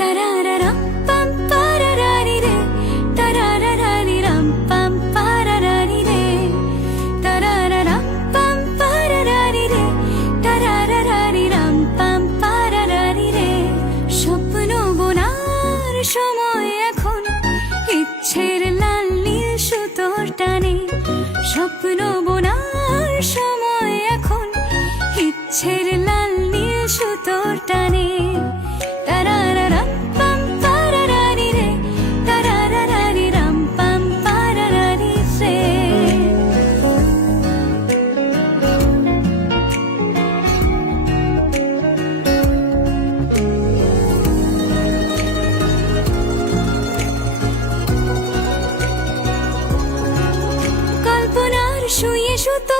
Tarararam, pam, pararari re. Tarararari ram, pam, pararari re. Tarararam, pam, pararari re. Tarararari ram, pam, pararari re. স্বপ্ন বোনার সময় এখন, ইচ্ছের লাল নীল সুতোর টানে। স্বপ্ন বোনার সময় এখন, ইচ্ছের লাল নীল সুতোর টানে। তারারারাম পাম পারারারি রে, তারারারারি রাম পাম পারারারি রে। কল্পনার শুয়ে সুতো